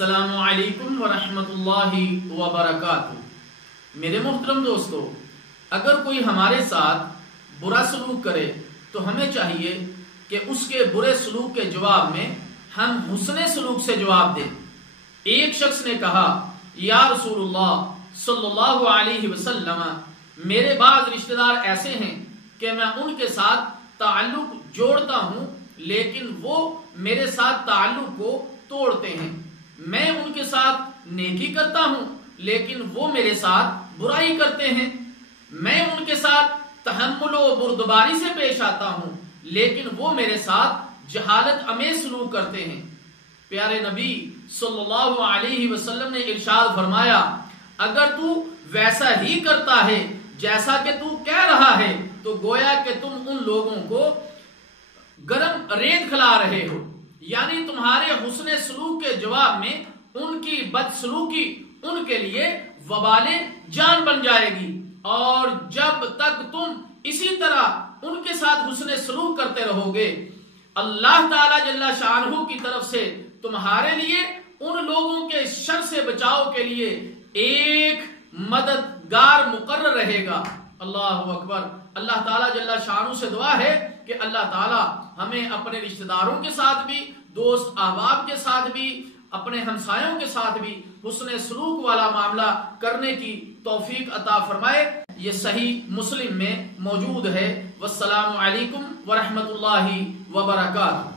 السلام علیکم ورحمۃ اللہ وبرکاتہ۔ میرے محترم دوستو، اگر کوئی ہمارے ساتھ برا سلوک کرے تو ہمیں چاہیے کہ اس کے برے سلوک کے جواب میں ہم حسن سلوک سے جواب دیں۔ ایک شخص نے کہا، یا رسول اللہ صلی اللہ علیہ وسلم، میرے بعض رشتہ دار ایسے ہیں کہ میں ان کے ساتھ تعلق جوڑتا ہوں لیکن وہ میرے ساتھ تعلق کو توڑتے ہیں۔ میں ان کے ساتھ نیکی کرتا ہوں لیکن وہ میرے ساتھ برائی کرتے ہیں۔ میں ان کے ساتھ تحمل و بردباری سے پیش آتا ہوں لیکن وہ میرے ساتھ جہالت امیز سلوک کرتے ہیں۔ پیارے نبی صلی اللہ علیہ وسلم نے ارشاد فرمایا، اگر تو ویسا ہی کرتا ہے جیسا کہ تو کہہ رہا ہے تو گویا کہ تم ان لوگوں کو گرم ریت کھلا رہے ہو، یعنی تمہارے حسن سلوک کے جواب میں ان کی بدسلوکی ان کے لیے وبال جان بن جائے گی، اور جب تک تم اسی طرح ان کے ساتھ حسن سلوک کرتے رہو گے، اللہ تعالی جل شانہ کی طرف سے تمہارے لیے ان لوگوں کے شر سے بچاؤ کے لیے ایک مددگار مقرر رہے گا۔ اللہ اکبر۔ اللہ تعالی جل شانہ سے دعا ہے کہ اللہ تعالی ہمیں اپنے رشتہ داروں کے ساتھ بھی، دوست احباب کے ساتھ بھی، اپنے ہمسایوں کے ساتھ بھی حسن سلوک والا معاملہ کرنے کی توفیق عطا فرمائے۔ یہ صحیح مسلم میں موجود ہے۔ والسلام علیکم ورحمۃ اللہ وبرکاتہ۔